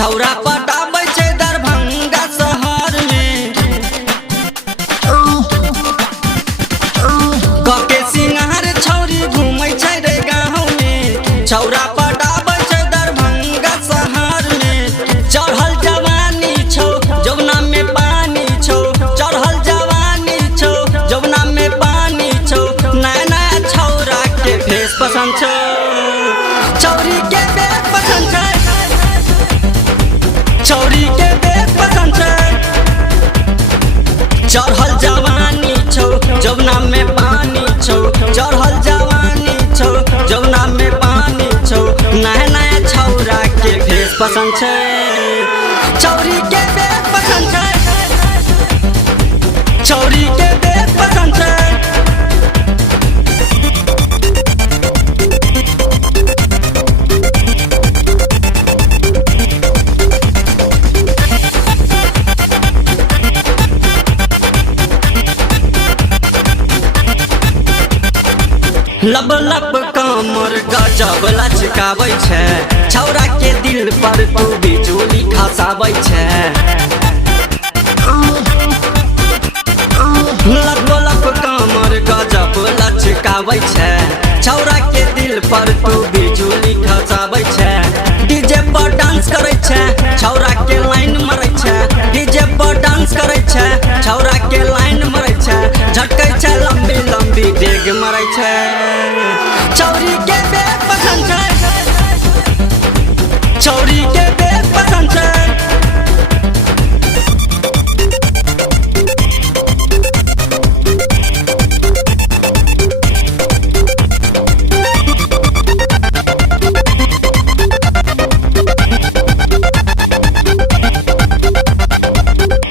छौरा पटाबै छै दरभंगा शहर में कके सिंगार छौरी घूमै छै रे गाँव में छौरा पटाबै छै दरभंगा शहर में चढ़ल जवानी छौ जौना में पानी छौ चढ़ल जवानी छौ जौना में पानी छौ नया नया छौरा के भेष पसंद छौ छौरी के भेष पसंद छै छौरी के भेष पसंद छै चढ़ल जवानी छौ जौना में पानी छौ चढ़ल जवानी छौ जौना में पानी छौ नया नया छौरा के भेष पसंद छै छौरी के भेष पसंद छै छौरी के भेष पसंद छै लब लब कमर गजब लचकाबै छै छौरा के दिल पर तू बिजुली खसाबै छै लब लब कमर गजब लचकाबै छै छौरा के दिल पर तू बिजुली खसाबै छै डीजे पर डांस करै छै छौरा के लाइन मारै छै डीजे पर डांस करै छै छौरा के लाइन मारै छै झटकै छै लंबी लंबी डेग मारै छै छौरी के भेष पसंद छै छौरी के भेष पसंद छै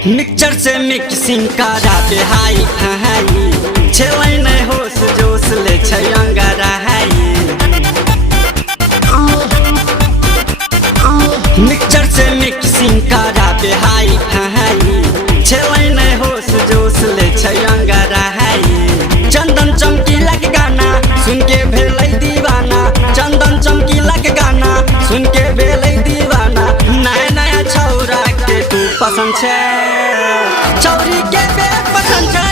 मिक्सचर से मिक्सिंग करा दे हाई हाई छेलै नहीं होश जोश ले छै अंगारा हाई मिक्सचर से मिक्सिंग करा दे हाई हाई छेलै नहीं होश जोश ले छै अंगारा हाई चंदन चमकीला के गाना सुन के भेलै दीवाना चंदन चमकीला के गाना सुन के भेलै दीवाना नया नया छौरा के तू पसंद छै छौरी के भेष पसंद छै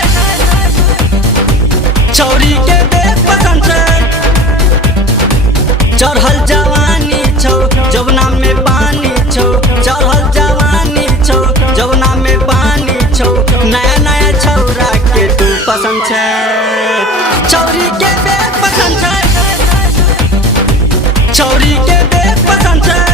छौरी के भेष पसंद छै चढ़ल जवानी छौ जौना में पानी छौ चढ़ल जवानी छौ जौना में पानी छौ नया नया छौरा के तू पसंद छै छौरी के भेष पसंद छै छौरी के भेष पसंद छै